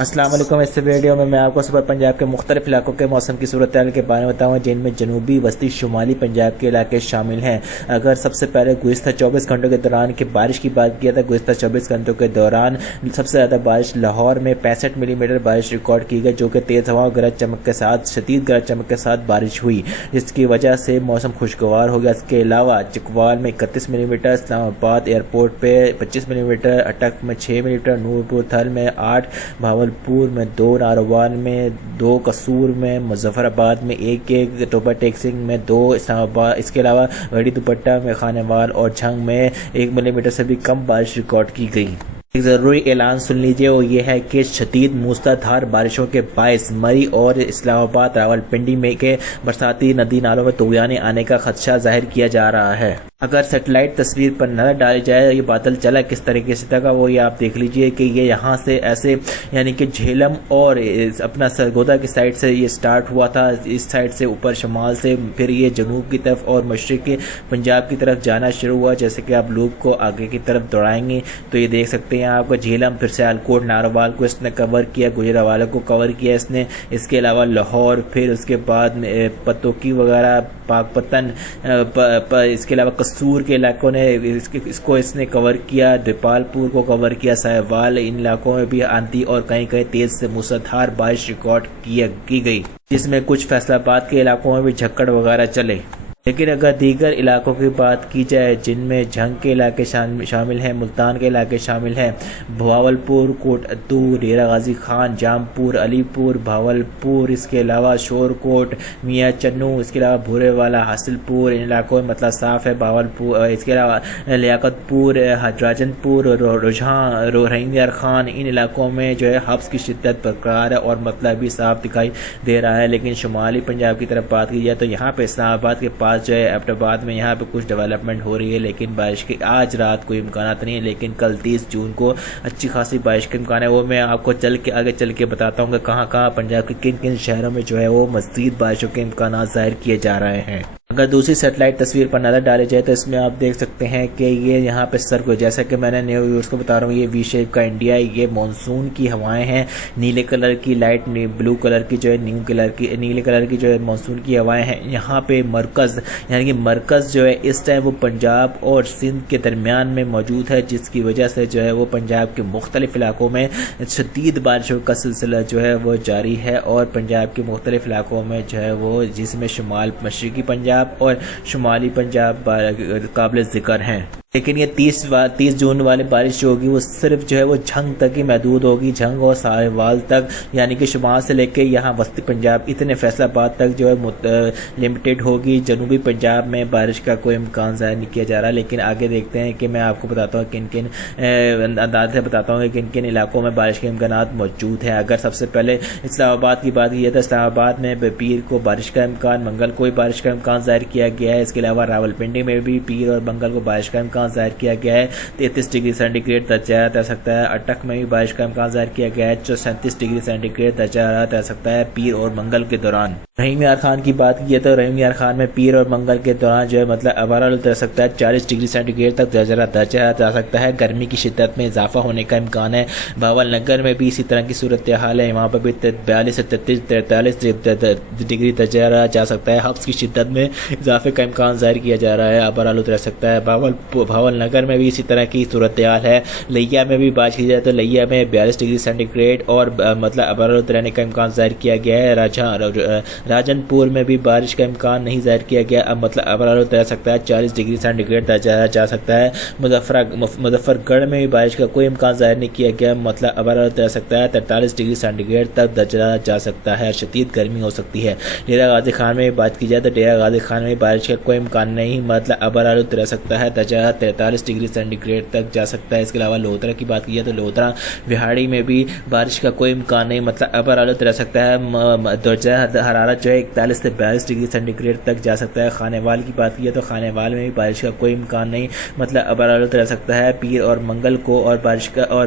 السلام علیکم۔ اس ویڈیو میں آپ کو صبح پنجاب کے مختلف علاقوں کے موسم کی صورتحال کے بارے میں بتاؤں گا، جن میں جنوبی وسطی شمالی پنجاب کے علاقے شامل ہیں۔ اگر سب سے پہلے گزشتہ 24 گھنٹوں کے دوران کی بارش کی بات کیا تھا، گزشتہ 24 گھنٹوں کے دوران سب سے زیادہ بارش لاہور میں 65 ملی میٹر بارش ریکارڈ کی گئی، جو کہ تیز ہوا اور گرج چمک کے ساتھ شدید گرج چمک کے ساتھ بارش ہوئی، جس کی وجہ سے موسم خوشگوار ہو گیا۔ اس کے علاوہ چکوال میں 31 ملی میٹر، اسلام آباد ایئرپورٹ پہ 25 ملی میٹر، اٹک میں 6 ملی میٹر، نورپور تھل میں 8، بھاولپور میں 2، ناروان میں 2، قصور میں، مظفر آباد میں 1، ٹوبا ٹیکسنگ میں 2، اسلام آباد، اس کے علاوہ ویڑی دوپٹہ میں، خانوال اور جھنگ میں 1 ملی میٹر سے بھی کم بارش ریکارڈ کی گئی۔ ایک ضروری اعلان سن لیجیے، وہ یہ ہے کہ شدید موسلادھار بارشوں کے باعث مری اور اسلام آباد راولپنڈی میں کے برساتی ندی نالوں میں طوفان آنے کا خدشہ ظاہر کیا جا رہا ہے۔ اگر سیٹلائٹ تصویر پر نظر ڈالی جائے یہ بادل چلا کس طریقے سے تھا، وہ یہ آپ دیکھ لیجئے کہ یہ یہاں سے ایسے یعنی کہ جھیلم اور اپنا سرگودا کی سائڈ سے یہ سٹارٹ ہوا تھا، اس سائڈ سے اوپر شمال سے، پھر یہ جنوب کی طرف اور مشرق کے پنجاب کی طرف جانا شروع ہوا۔ جیسے کہ آپ لوپ کو آگے کی طرف دوڑائیں گے تو یہ دیکھ سکتے ہیں آپ کو جھیلم، پھر سیالکوٹ، ناروال کو اس نے کور کیا، گجرانوالہ کو کور کیا اس نے، اس کے علاوہ لاہور، پھر اس کے بعد پتوکی وغیرہ، پاک پتن، اس کے علاوہ قصور کے علاقوں نے اس نے کور کیا، دیپال پور کو کور کیا، ساہیوال، ان علاقوں میں بھی آندھی اور کہیں کہیں تیز سے موسلادھار بارش ریکارڈ کی گئی، جس میں کچھ فیصل آباد کے علاقوں میں بھی جھکڑ وغیرہ چلے۔ لیکن اگر دیگر علاقوں کی بات کی جائے جن میں جھنگ کے علاقے شامل ہیں، ملتان کے علاقے شامل ہیں، بھاولپور، کوٹ ادو، ڈیرہ غازی خان، جام پور، علی پور، بھاولپور، اس کے علاوہ شور کوٹ، میاں چنو، اس کے علاوہ بھورے والا، حاصل پور، ان علاقوں میں مطلب صاف ہے۔ بھاولپور، اس کے علاوہ لیاقت پور، راجن پور، رجحان، روہنگ یار خان، ان علاقوں میں جو ہے حبس کی شدت برقرار ہے اور مطلب بھی صاف دکھائی دے رہا ہے۔ لیکن شمالی پنجاب کی طرف بات کی جائے تو یہاں پہ اسلام آباد کے پاس جو ہے ایبٹ آباد میں یہاں پہ کچھ ڈیولپمنٹ ہو رہی ہے، لیکن بارش کی آج رات کوئی امکانات نہیں ہے، لیکن کل 30 جون کو اچھی خاصی بارش کے امکان ہے۔ وہ میں آپ کو آگے چل کے بتاتا ہوں کہ کہاں کہاں پنجاب کے کن کن شہروں میں جو ہے وہ مزید بارشوں کے امکانات ظاہر کیے جا رہے ہیں۔ اگر دوسری سیٹلائٹ تصویر پر نظر ڈالی جائے تو اس میں آپ دیکھ سکتے ہیں کہ یہ یہاں پہ سر کو، جیسا کہ میں نے نیو ویورز کو بتا رہا ہوں، یہ وی شیپ کا انڈیا ہے، یہ مانسون کی ہوائیں ہیں، نیلے کلر کی، لائٹ بلو کلر کی جو ہے، نیلے کلر کی جو ہے مانسون کی ہوائیں ہیں۔ یہاں پہ مرکز یعنی کہ مرکز جو ہے اس ٹائم وہ پنجاب اور سندھ کے درمیان میں موجود ہے، جس کی وجہ سے جو ہے وہ پنجاب کے مختلف علاقوں میں شدید بارشوں کا سلسلہ جو ہے وہ جاری ہے، اور پنجاب کے مختلف علاقوں میں جو ہے وہ جس میں شمال مشرقی پنجاب اور شمالی پنجاب قابل ذکر ہیں۔ لیکن یہ 30 جون والی بارش جو ہوگی وہ صرف جو ہے وہ جھنگ تک ہی محدود ہوگی، جھنگ اور ساہیوال تک، یعنی کہ شمال سے لے کے یہاں وسطی پنجاب اتنے فیصل آباد تک جو ہے لمیٹڈ ہوگی۔ جنوبی پنجاب میں بارش کا کوئی امکان ظاہر نہیں کیا جا رہا، لیکن آگے دیکھتے ہیں کہ میں آپ کو بتاتا ہوں کن کن انداز سے بتاتا ہوں کہ کن کن علاقوں میں بارش کے امکانات موجود ہیں۔ اگر سب سے پہلے اسلام آباد کی بات کی جائے تو اسلام آباد میں پیر کو بارش کا امکان، منگل کو بھی بارش کا امکان ظاہر کیا گیا ہے۔ اس کے علاوہ راولپنڈی میں بھی پیر اور منگل کو بارش کا امکان ظاہر کیا گیا ہے، 33 ڈگری سینٹی گریڈ درجہ حرارت آ سکتا ہے۔ اٹک میں بھی بارش کا امکان ظاہر کیا گیا ہے، 37 ڈگری سینٹی گریڈ درجہ حرارت آ سکتا ہے پیر اور منگل کے دوران۔ رحیم یار خان کی بات کی تو رحیم یار خان میں پیر اور منگل کے دوران جو ہے مطلب ابارہ اتر سکتا ہے، 40 ڈگری سینٹی گریڈ تک درجہ حرارت آ سکتا ہے، گرمی کی شدت میں اضافہ ہونے کا امکان ہے۔ بھاول نگر میں بھی اسی طرح کی صورتحال ہے، وہاں پر بھی 42 سے 43 ڈگری درجہ حرارت جا سکتا ہے، حبس کی شدت میں اضافے کا امکان ظاہر کیا جا رہا ہے، ابارہ اتر سکتا ہے۔ بھاول نگر میں بھی اسی طرح کی صورتحال ہے۔ لیا میں بھی بات کی جائے تو لیا میں 42 ڈگری سینٹی گریڈ اور مطلب ابارہ رہنے کا امکان ظاہر کیا گیا ہے۔ راجن پور میں بھی بارش کا امکان نہیں ظاہر کیا گیا، اب مطلب ابارہ رہ سکتا ہے، 40 ڈگری سینٹی گریڈ درجہ جا سکتا ہے۔ مظفر گڑھ میں بھی بارش کا کوئی امکان ظاہر نہیں کیا گیا، مطلب ابارہ رہ سکتا ہے، 43 ڈگری سینٹی گریڈ تک درجہ جا سکتا ہے، شدید گرمی ہو سکتی ہے۔ ڈیرہ غازی خان میں بھی بات کی جائے تو ڈیرہ غازی خان میں بارش کا کوئی امکان نہیں، مطلب ابارہ رہ سکتا ہے، درجہ 43 ڈگری سینٹی گریڈ تک جا سکتا ہے۔ اس کے علاوہ لودھرا کی بات کی جائے تو لودھرا وہاڑی میں بھی بارش کا کوئی امکان نہیں، مطلب ابر آلود رہ سکتا ہے، درجہ حرارت جو ہے 41 سے 42 ڈگری سینٹی گریڈ تک جا سکتا ہے۔ خانیوال کی بات کی جائے تو خانیوال میں بھی بارش کا کوئی امکان نہیں، مطلب ابر آلود رہ سکتا ہے پیر اور منگل کو، اور بارش کا اور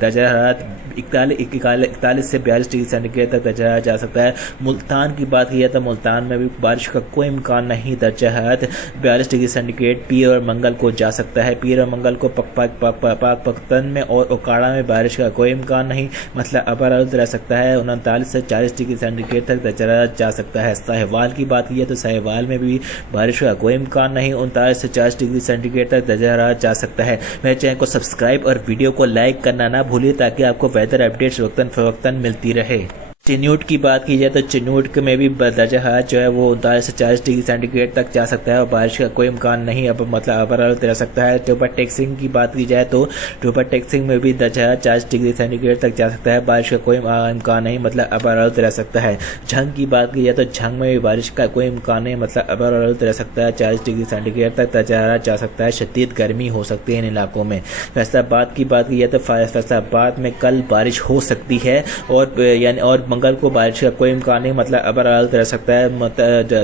درجہ حرارت 41 سے 42 ڈگری سینٹی گریڈ تک درجہ جا سکتا ہے۔ ملتان کی بات کی جائے تو ملتان میں بھی بارش کا کوئی امکان نہیں، درجہ حرارت 42 ڈگری سینٹی گریڈ پیر اور منگل منگل کو جا سکتا ہے۔ پیر اور منگل کو پاک پختن میں اور اوکاڑا میں بارش کا کوئی امکان نہیں، مطلب ابر آلود رہ سکتا ہے۔ 39 سے 40 ڈگری سینٹی گریڈ تک درجہ جا سکتا ہے۔ ساہیوال کی بات کی ہے تو ساہیوال میں بھی بارش کا کوئی امکان نہیں، 39 سے 40 ڈگری سینٹی گریڈ تک درجہ جا سکتا ہے۔ میرے چینل کو سبسکرائب اور ویڈیو کو لائک کرنا نہ بھولیے تاکہ آپ کو ویدر اپڈیٹس وقتاً فوقتاً ملتی رہے۔ چنوٹ کی بات کی جائے تو چنوٹ میں بھی درجہ حرارت جو ہے وہ 39 سے 40 ڈگری سینٹی گریڈ تک جا سکتا ہے اور بارش کا کوئی امکان نہیں، اب مطلب ابر آلود رہ سکتا ہے۔ ٹوپا ٹیکسنگ کی بات کی جائے تو ٹوپا ٹیکسنگ میں بھی درجہ حرارت 40 ڈگری سینٹی گریڈ تک جا سکتا ہے، بارش کا کوئی امکان نہیں، مطلب ابر آلود رہ سکتا ہے۔ جھنگ کی بات کی جائے تو جھنگ میں بھی بارش کا کوئی امکان نہیں، مطلب ابر آلود رہ سکتا ہے، 40 ڈگری سینٹی گریڈ تک درجہ حرارت جا سکتا ہے، شدید گرمی ہو سکتی ہے ان علاقوں میں۔ فیصل آباد کی بات کی جائے تو فیصل آباد میں کل بارش ہو سکتی ہے اور منگل کو بارش کا کوئی امکان نہیں، مطلب ابر آلود رہ سکتا ہے،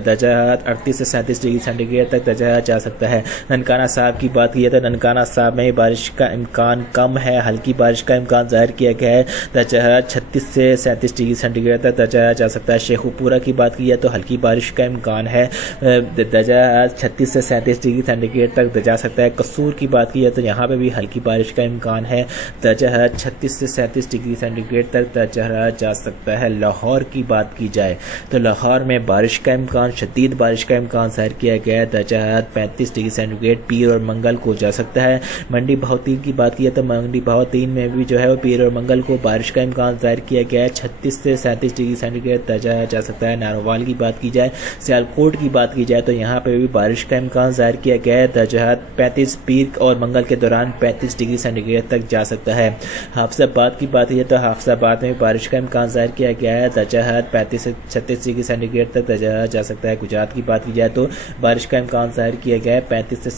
درجہ حرارت 38 سے 37 ڈگری سینٹی گریڈ تک درجہ حرارت جا سکتا ہے۔ ننکانہ صاحب کی بات کی جائے تو ننکانہ صاحب میں بارش کا امکان کم ہے، ہلکی بارش کا امکان ظاہر کیا گیا ہے، درجہ حرارت 36 سے 37 ڈگری سینٹی گریڈ تک درجہ حرارت جا سکتا ہے۔ شیخو پورہ کی بات کی جائے تو ہلکی بارش کا امکان ہے، درجہ حرارت 36 سے 37 ڈگری سینٹی گریڈ تک جا سکتا ہے۔ قصور کی بات کی جائے تو یہاں پہ بھی ہلکی بارش کا امکان ہے، درجہ حرارت 36 سے 37 ڈگری سینٹی گریڈ تک درجہ حرارت جا سکتا ہے۔ لاہور کی بات کی جائے تو لاہور میں بارش کا امکان، شدید بارش کا امکان ظاہر کیا گیا ہے، درجہ حرارت 35 ڈگری سینٹی گریڈ پیر اور منگل کو جا سکتا ہے۔ منڈی بہوتین کی بات کی ہے تو منڈی بہوتین میں بھی جو ہے وہ پیر اور منگل کو بارش کا امکان ظاہر کیا گیا ہے، 36 سے 37 ڈگری سینٹی گریڈ درجہ جا سکتا ہے۔ نارووال کی بات کی جائے، سیالکوٹ کی بات کی جائے تو یہاں پہ بھی بارش کا امکان ظاہر کیا گیا ہے، درجہ حرارت 35 پیر اور منگل کے دوران 35 ڈگری سینٹی گریڈ تک جا سکتا ہے۔ حافظ آباد کی بات کی جائے تو حافظ آباد میں بھی بارش کا امکان ظاہر کیا گیا ہے، درجہ حرارت 35 سے 36 ڈگری سینٹی گریڈ تک درجہ حرارت جا سکتا ہے۔ گجرات کی بات کی جائے تو بارش کا امکان ظاہر کیا گیا ہے، 35 سے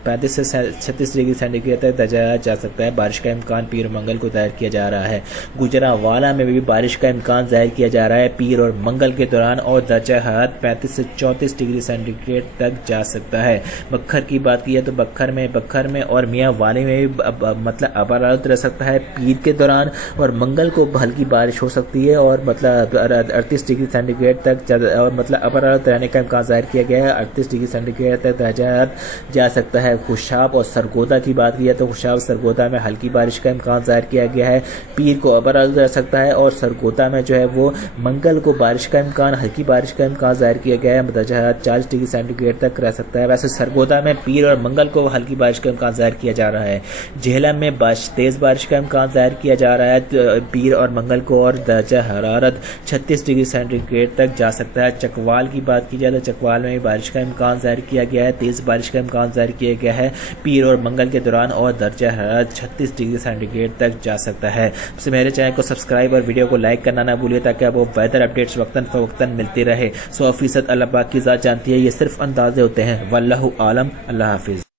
36 ڈگری سینٹی گریڈ تک درجہ حرارت جا سکتا ہے، بارش کا امکان پیر اور منگل کو ظاہر کیا جا رہا ہے۔ گوجرانوالہ میں بھی بارش کا امکان ظاہر کیا جا رہا ہے پیر اور منگل کے دوران، اور درجہ حرارت 35 سے 34 ڈگری سینٹی گریڈ تک جا سکتا ہے۔ بکھر کی بات کی ہے تو بکھر میں اور میاں والی میں بھی مطلب ابر آلود رہ سکتا ہے پیر کے دوران، اور منگل کو ہلکی بارش ہو سکتی ہے اور مطلب 38 ڈگری سینٹی گریڈ تک اور مطلب ابر آلود رہنے کا امکان ظاہر کیا گیا ہے، 38 ڈگری سینٹی گریڈ تک درجہ حرارت جا سکتا ہے۔ خوشاب اور سرگودا کی بات کی ہے تو خوشاب اور سرگودا میں ہلکی بارش کا امکان ظاہر کیا گیا ہے، پیر کو ابر آلود رہ سکتا ہے، اور سرگودا میں جو ہے وہ منگل کو بارش کا امکان، ہلکی بارش کا امکان ظاہر کیا گیا ہے، درجہ حرارت 40 ڈگری سینٹی گریڈ تک رہ سکتا ہے۔ ویسے سرگودا میں پیر اور منگل کو ہلکی بارش کا امکان ظاہر کیا جا رہا ہے۔ جہلم میں تیز بارش کا امکان ظاہر کیا جا رہا ہے پیر اور منگل کو، اور درجہ حرارت 36 ڈگری سینٹی گریڈ تک جا سکتا ہے۔ چکوال کی بات کی جائے تو چکوال میں بارش کا امکان ظاہر کیا گیا ہے، تیز بارش کا امکان ظاہر کیا گیا ہے پیر اور منگل کے دوران، اور درجہ حرارت 36 ڈگری سینٹی گریڈ تک جا سکتا ہے۔ میرے چینل کو سبسکرائب اور ویڈیو کو لائک کرنا نہ بھولیے تاکہ آپ کو ویدر اپڈیٹس وقتاً فوقتاً ملتی رہے۔ 100% اللہ پاک کی ذات جانتی ہے، یہ صرف اندازے ہوتے ہیں، واللہ عالم۔ اللہ حافظ۔